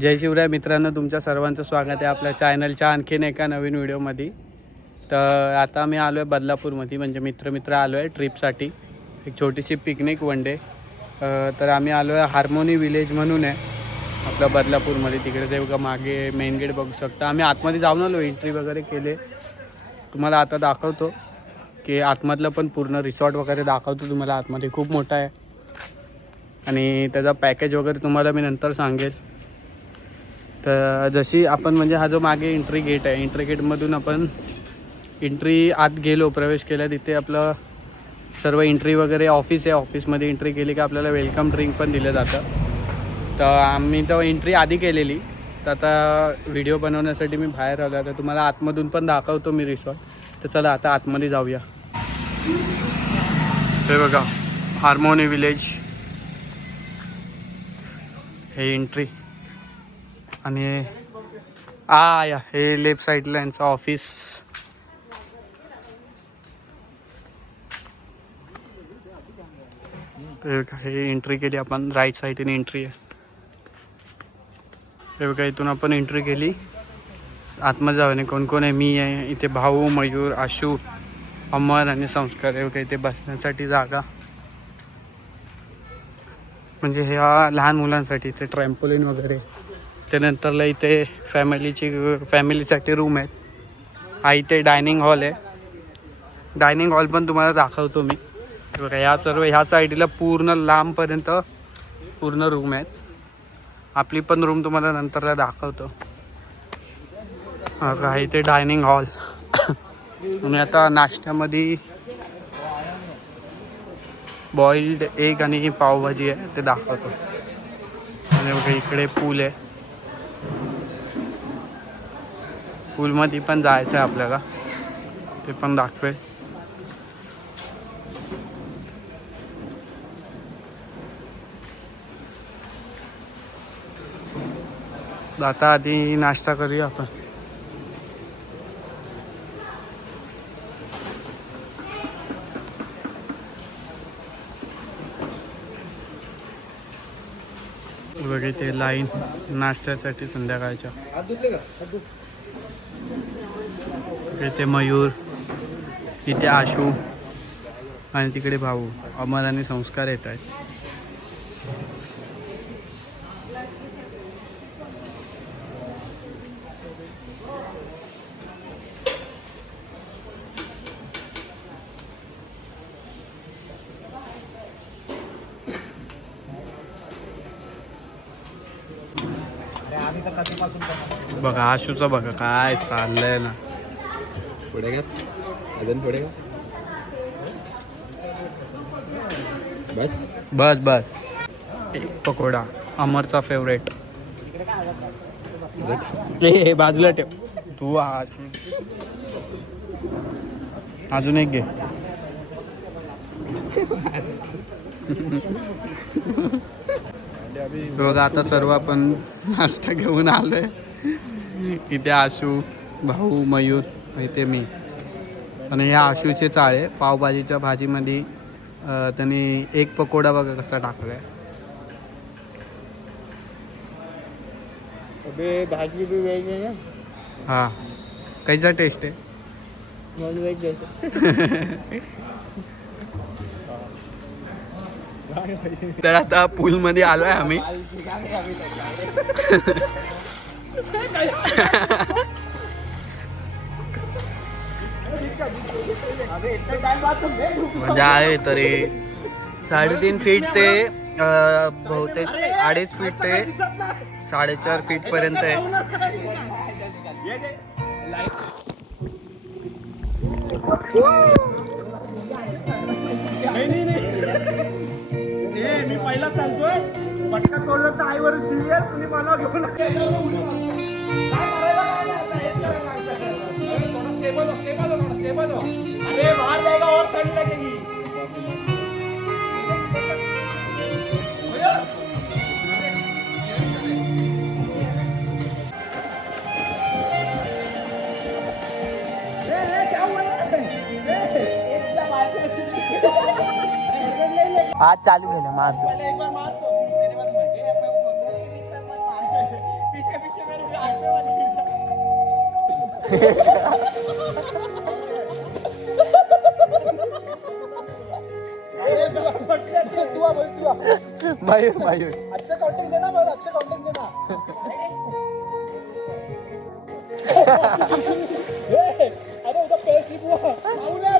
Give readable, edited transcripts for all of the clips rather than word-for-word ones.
जय शिवराय मित्रांनो, तुमच्या सर्वांचं स्वागत आहे आपल्या चॅनलच्या आणखीन एका नवीन व्हिडिओमध्ये. तर आता मी आलो आहे बदलापूरमध्ये, म्हणजे मित्र आलो आहे ट्रिपसाठी. एक छोटीशी पिकनिक वन डे. तर आम्ही आलो आहे हार्मोनी विलेज म्हणून आहे आपल्या बदलापूरमध्ये. तिकडे ते बघा मागे मेन गेट बघू शकता. आम्ही आतमध्ये जाऊन आलो, एंट्री वगैरे केले. तुम्हाला आता दाखवतो की आतमधलं पण पूर्ण रिसॉर्ट वगैरे दाखवतो तुम्हाला. आतमध्ये खूप मोठा आहे आणि त्याचा पॅकेज वगैरे तुम्हाला मी नंतर सांगेल. तर जशी आपण म्हणजे हा जो मागे एंट्री गेट आहे, एंट्री गेटमधून आपण एंट्री आत गेलो, प्रवेश केला, तिथे आपलं सर्व एंट्री वगैरे ऑफिस आहे. ऑफिसमध्ये एंट्री केली की आपल्याला वेलकम ड्रिंक पण दिलं जातं. तर आम्ही तर एंट्री आधी केलेली, तर आता व्हिडिओ बनवण्यासाठी मी बाहेर आलो. तर तुम्हाला आतमधून पण दाखवतो मी रिसॉर्ट. तर चला आता आतमध्ये जाऊया. हे बघा हार्मोनी विलेज, हे एंट्री. आणि या हे लेफ्ट साईडला यांचं ऑफिस. हे एंट्री केली आपण, राईट साईडने एंट्री आहे. हे बघा इथून आपण एंट्री केली, आतमध्ये जाऊया. कोण कोण आहे? मी आहे इथे, भाऊ, मयूर, आशू, अमर आणि संस्कार. हे बघा इथे बसण्यासाठी जागा, म्हणजे ह्या लहान मुलांसाठी इथे ट्रॅम्पोलिन वगैरे. त्यानंतरला इथे फॅमिलीसाठी रूम आहेत. हा इथे डायनिंग हॉल आहे. डायनिंग हॉल पण तुम्हाला दाखवतो मी. बघा ह्या साईडला पूर्ण लांबपर्यंत पूर्ण रूम आहेत. आपली पण रूम तुम्हाला नंतरला दाखवतो. हा इथे डायनिंग हॉल. आणि आता नाश्त्यामध्ये बॉइल्ड एग आणि पावभाजी आहे, ते दाखवतो. आणि बघा इकडे पूल आहे. पूलमध्ये पण जायचं आहे आपल्याला, ते पण दाखवेल. आता आधी नाश्ता करूया आपण. बघा ते लाईन नाश्त्यासाठी संध्याकाळच्या. इथे मयूर, इथे आशू आणि तिकडे भाऊ अमर आणि संस्कार येत आहेत. बघा आशूचं बघा काय चाललंय ना. पुढे का अजून पुढे का? बस बस बस. एक पकोडा अमरचा फेवरेट. ए बाजूला ठेव तू. अजून एक घे. बघा आता सर्व आपण नाश्ता घेऊन आलोय. इथे आशू, भाऊ, मयूर, इथे मी. आणि ह्या आशूचे चाळे पावभाजीच्या भाजीमध्ये त्यांनी एक पकोडा बघा कसा टाकलाय. अबे भाजी भी वेज है ना. हा कैसा टेस्ट आहे? नॉन वेज जैसे. तर आता पूलमध्ये आलोय आम्ही. म्हणजे आहे तरी 3.5 फीट ते बहुतेक 2.5 फीट ते 4.5 फीट पर्यंत आहे. मी पहिला सांगतोय, पटका तोडलं तर आईवर सिरियल तुम्ही मला घेऊन काय करायला स्टेबल हो. अरे बाहर जाएगा और ठंड लगेगी. आज चालू केलं मारतो. मयूर मयूर अच्छा कॉन्टॅक्ट दे ना मला, अच्छा कॉन्टॅक्ट दे ना. अरे उद्या पेस लिपवा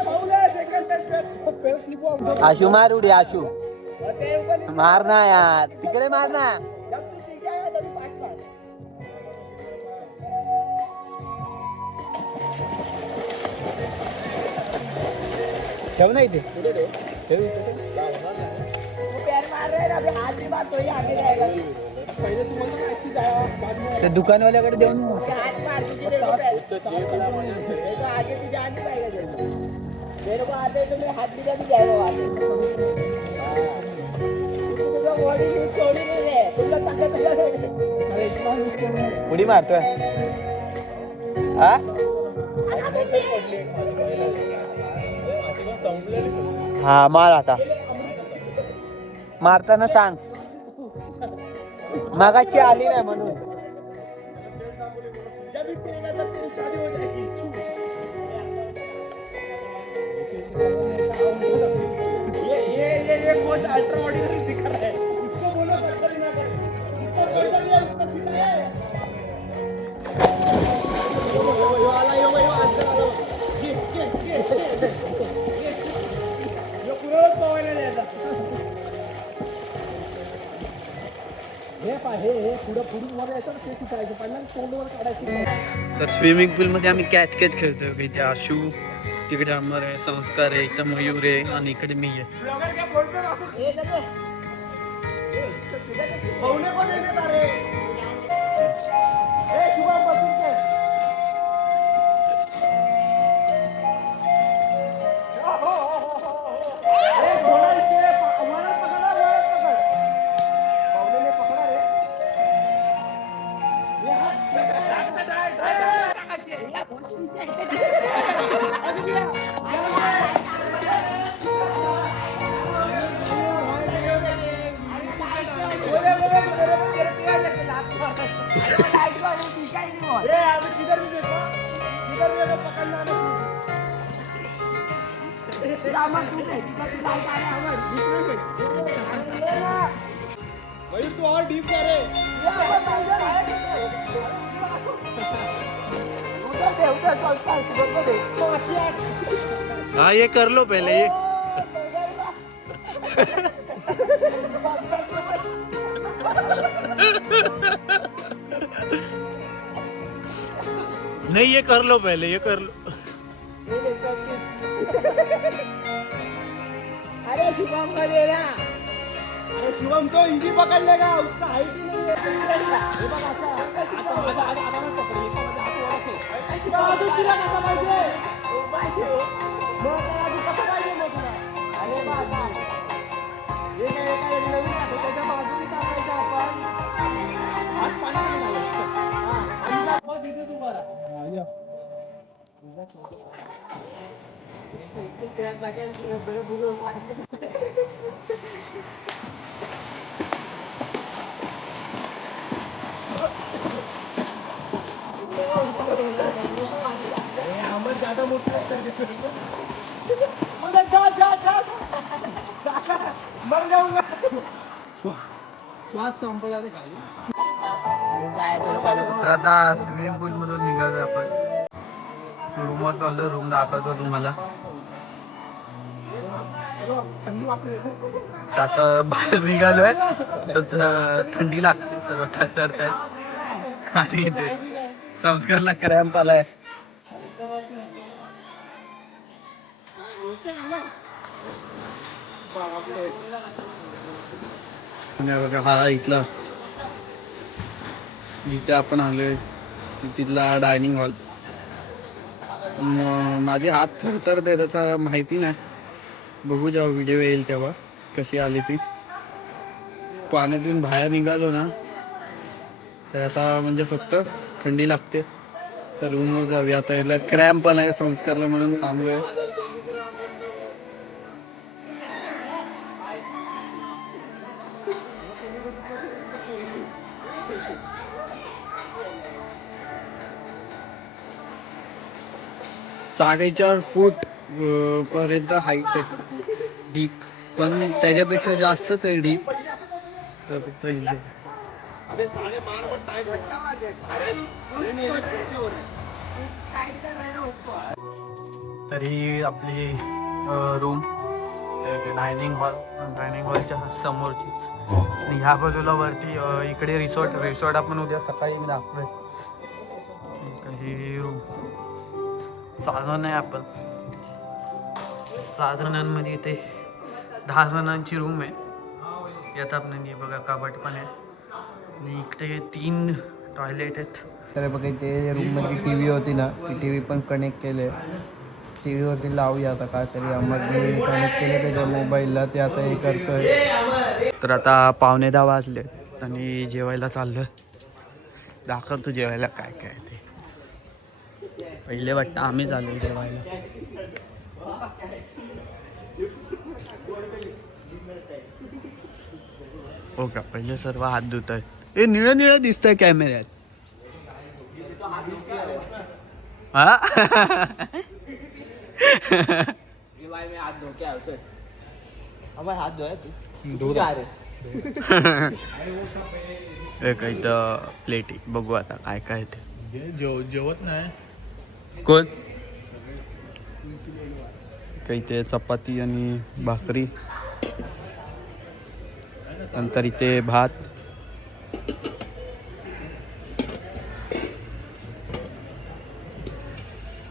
पाऊले सेकंड पेस लिपवा. आशू मार उडी आशू मार ना यार तिकडे मार ना. ठेव ना इथे ठेव इथे. ते दुकानवाल्याकडे देऊन उडी मारतोय. हा हा मार आता मारताना सांग मगाची आली नाही म्हणून. ये कोच अल्ट्रा ऑर्डिनरी सिखा रहा है, इसको बोलो सरकारी ना करे, इसको बोलो उसका सिखा है. यो आला यो आज आला यो पुरा पवायला द्यायचा. हे पुढं पुढून वर यायचं ना, ते शिकायचं पहिला तोंडवर काढायचं. तर स्विमिंग पूल मध्ये आम्ही कॅच खेळतोय. इथे आशू तिकडे अमर आहे, संस्कार आहे, इथं मयूर आहे आणि इकडे मी आहे. तू और डीप जा रे. हाँ ये कर लो पहले ये. नहीं ये कर लो पहले, ये कर लो. अरे शुभम का दे ना. अरे शुभम तो इजी पकड़ लेगा, उसका हाइट ही नहीं है. हे बघ असा आता मग पकड, एका मध्ये हात ओढायचे. शुभम अजून तुला कसा पाहिजे? मग काय अजून कसं पाहिजे मग तुला? अरे बा असा हे काय एका नवीन आहे, त्याच्या बाजूने टाकायचं आपण. हात पाण्यात घालायचा. हा आणि मग तिथे उभा राहा. ज्यादा मोठं मर जाऊंगा. श्वास संपला रे खाली. आता स्विमिंग पूल मधून निघालो आपण. रूमवर चाललो, रूम दाखवतो तुम्हाला. आता बाहेर निघालोय तर थंडी लागते, सर्व थरथरताय. आणि इथे संस्कारला क्रॅम्प आलाय. बघा हा इथला, इथे आपण आलोय तिथला डायनिंग हॉल. माझे हात थरथरते, त्याचा माहिती नाही, बघू जेव्हा व्हिडिओ येईल तेव्हा कशी आली ती. पाण्यातून बाहेर निघालो ना तर आता म्हणजे फक्त थंडी लागते. तर रूमवर जाऊया आता. याला क्रॅम्प पण आहे संस्कारला म्हणून थांबलोय. 4.5 फूट पर्यंत हाईट आहे डीप, पण त्याच्यापेक्षा जास्तच आहे डीप. तर फक्त इथे तरी आपली रूम डायनिंग हॉलच्या समोरचीच. आणि ह्या बाजूला वरती इकडे रिसॉर्ट आपण उद्या सकाळी मी दाखवूया. ही रूम 6 जण आहे आपण. 6 जणांमध्ये इथे 10 जणांची रूम आहे. यात आपण हे बघा कपाट पण आहे आणि इकडे 3 टॉयलेट आहेत. तर बघा इथे रूममध्ये टी व्ही होती ना, ती टी व्ही पण कनेक्ट केले. टी व्हीवरती लावूया आता काहीतरी. अमरने कनेक्ट केले त्याच्या मोबाईलला, ते आता हे करतोय. तर आता 9:15 वाजले आणि जेवायला चाललोय. दाखवतो जेवायला काय काय ते. पहिले वाटतं आम्ही चाललो जेवायला. हो का, पहिले सर्व हात धुत आहेत. हे निळं दिसतंय कॅमेऱ्यात. हा काही तर प्लेटी बघू आता काय काय ते. जेवत नाही कोण काही ते चपाती आणि भाकरी, नंतर इथे भात,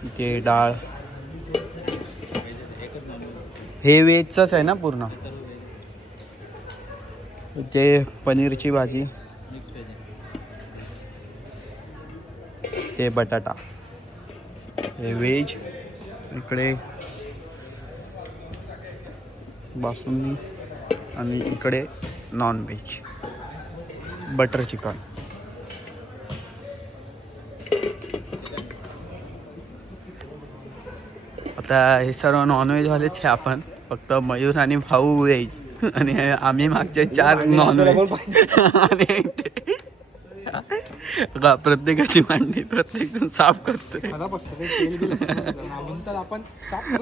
इथे डाळ. हे व्हेजच आहे ना पूर्ण. इथे पनीरची भाजी, ते बटाटा, हे व्हेज. इकडे बासुंदी आणि इकडे नॉन व्हेज बटर चिकन. आता हे सर्व नॉनव्हेज वालेच आहे आपण. फक्त मयूर आणि भाऊ व्हेज आणि आम्ही मागचे 4 नॉनव्हेज. आणि प्रत्येकाची मांडी प्रत्येक साफ करतोय.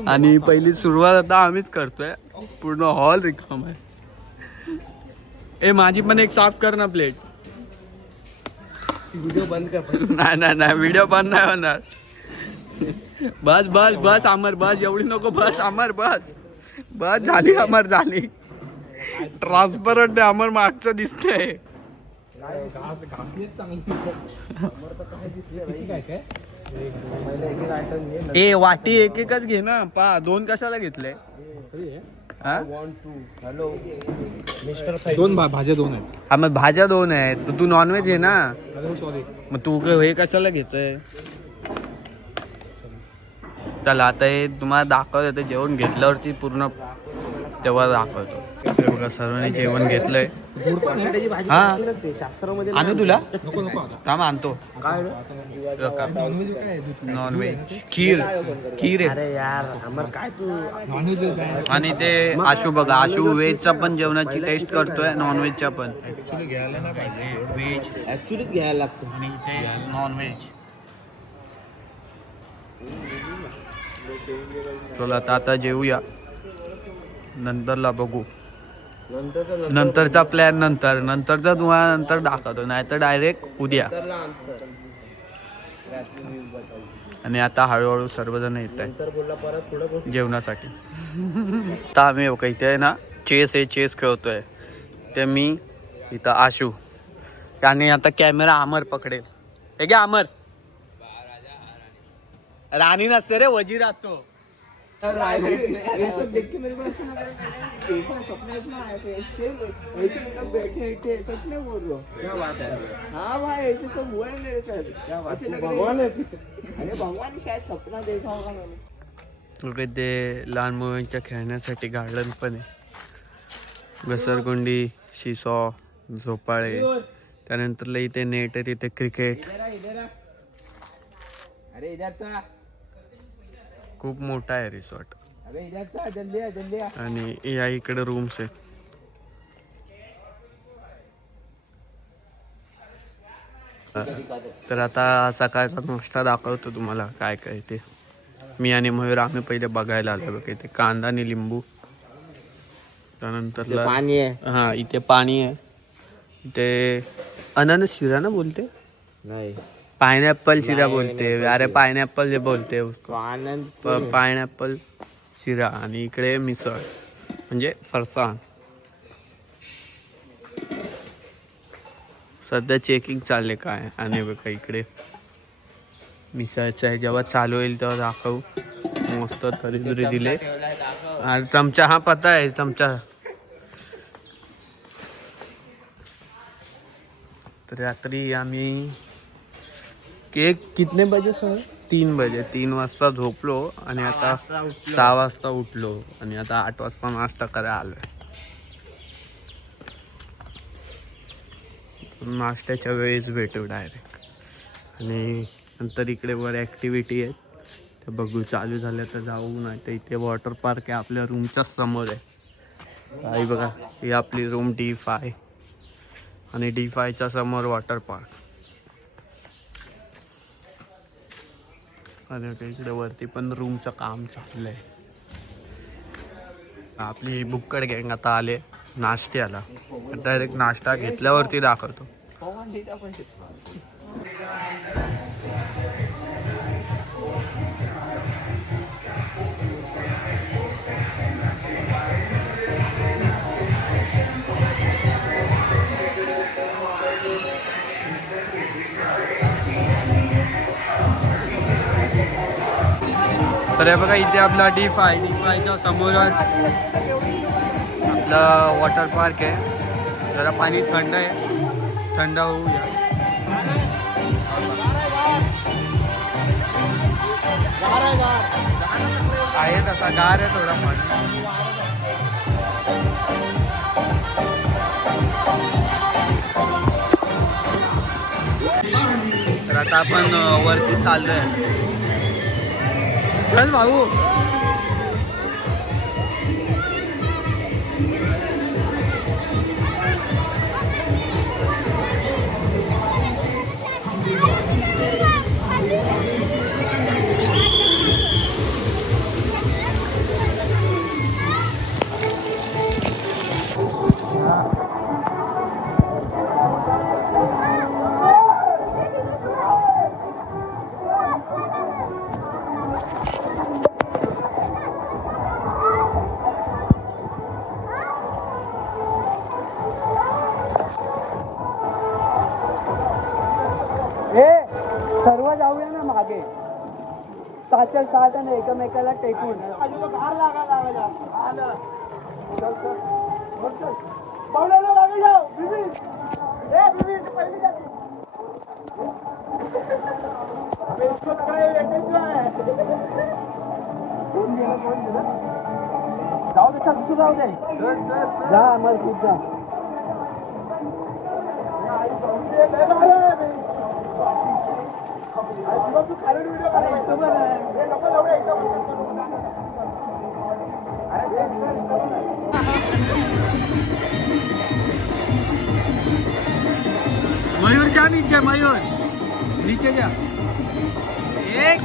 आणि पहिली सुरुवात आता आम्हीच करतोय. पूर्ण हॉल रिकाम आहे. ए माझी पण एक साफ कर ना प्लेट. व्हिडिओ बंद कर. नाही व्हिडिओ बंद नाही होणार. बस बस बस अमर, बस एवढी नको. बस अमर, बस बस झाली अमर, झाली. ट्रान्सपरंट आहे अमर, मागचं दिसतंय. ए वाटी एक एकच घे ना. 2 कशाला घेतले? दोन भाज्या 2 आहेत. हा मग भाज्या 2 आहेत. तू नॉनव्हेज आहे ना, मग तू हे कशाला घेतोय? चला आता हे तुम्हाला दाखवतो. जेवण घेतल्यावरती पूर्ण तेव्हा दाखवतो. बघा सर्वांनी जेवण घेतलंय. हा आणू तुला? थांब आणतो. नॉनव्हेज खीर आहे. अरे यार अमर काय तू आणि ते आशू बघा, आशू व्हेजचा पण जेवणाची टेस्ट करतोय, नॉनव्हेजचा पण. ऍक्च्युली घ्यायला ना पाहिजे. व्हेज ऍक्च्युलीच घ्यायला लागतो. आणि ते नॉनव्हेज. चला आता जेवूया, नंतरला बघू. नंतरचा प्लॅन नंतरचा तुम्हाला नंतर दाखवतो, नाही तर डायरेक्ट उद्या. आणि आता हळूहळू सर्वजण येत आहे जेवणासाठी. आता आम्ही इथे आहे ना चेस खेळतोय. ते मी इथं आशू आणि आता कॅमेरा अमर पकडेल. हे घ्या अमर. राणी नसते रे, वजीर असतो. ते लहान मुलांच्या खेळण्यासाठी गार्डन पण आहे. घसरगुंडी, शिसॉ, झोपाळे, त्यानंतर इथे नेट आहे, तिथे क्रिकेट. खूप मोठा आहे रिसॉर्ट. आणि या इकडे रूम्स आहेत. तर आता सकाळचा नाश्ता दाखवतो तुम्हाला काय काय ते. मी आणि मयूर आम्ही पहिले बघायला आलो बघा इथे कांदा आणि लिंबू. त्यानंतर पाणी आहे. हा इथे पाणी आहे. इथे अननस शिरा ना बोलते, नाही पायनॅपल शिरा नाही, बोलते. नाही, अरे बोलते. पायनॅपल जे बोलते आनंद पायनॅपल शिरा. आणि इकडे मिसळ म्हणजे फरसाण. सध्या चेकिंग चालले काय. आणि बघा इकडे मिसळचं आहे. जेव्हा चालू होईल तेव्हा दाखवू. मस्त तरी दिले. आणि चमचा हा पता आहे चमचा. तर रात्री आम्ही केक कितने बजे सो 3 बजे 3 वाजता झोपलो आणि आता 6 वाजता उठलो आणि आता 8 वाजता नाश्ता करायला आलोय. नाश्त्याच्या वेळेस भेटू डायरेक्ट. आणि नंतर इकडे वर ॲक्टिव्हिटी आहेत ते बघू. चालू झाल्या तर जाऊ. नाही तर इथे वॉटर पार्क आहे आपल्या रूमच्याच समोर आहे. आई बघा ही आपली रूम D5 आणि D5च्या समोर वॉटर पार्क. आणि इकडे वरती पण रूमचं काम चाललंय. आपली बुक्कड गँग आता आले नाश्त्याला. डायरेक्ट नाश्ता घेतल्यावरती दाखवतो. तर हे बघा इथे आपला D5च्या समोरच आपलं वॉटर पार्क आहे. जरा पाणी थंड आहे. थंड होऊया. आहे तसा गार आहे थोडा पाणी. तर आता आपण वरती चाललोय. चल भाऊ. सर्व जाऊया ना मागे. साच्या एकमेकाला टेकून. जाऊ दे जाऊ दे जा मग खूप जा. मयूर जा नीचे. मयूर नीचे जा. एक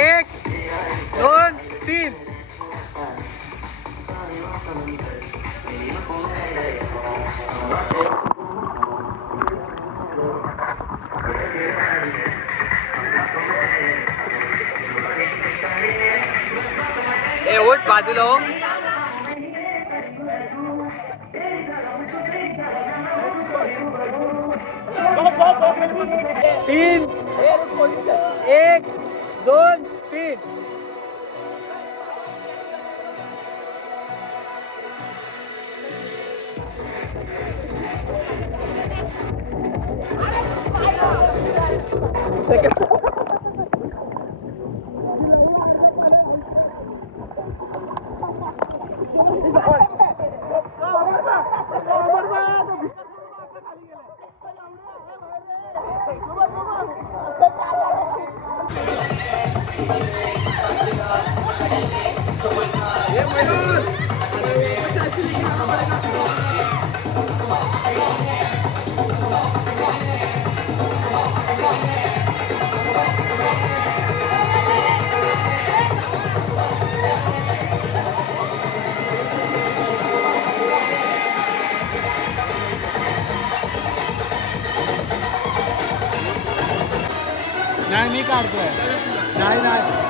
एक दोन तीन. ए उठ बाजूला हो. तीन एक दोन तीन. नाही मी काढतोय. नाही नाही.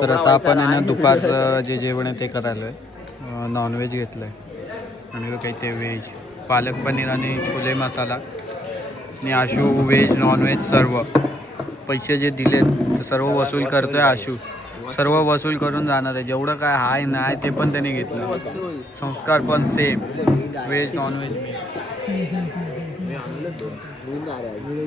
तर आता आपण आहे ना दुपारचं जे जेवण आहे ते करायला आहे. नॉनव्हेज घेतलं आहे आणि काही ते व्हेज पालक पनीर आणि छोले मसाला आणि आशू व्हेज नॉनव्हेज सर्व पैसे जे दिलेत ते सर्व वसूल करतोय आशू सर्व वसूल करून जाणार आहे जेवढं काय हाय नाही ते पण त्याने घेतलं संस्कार पण सेम व्हेज नॉनव्हेज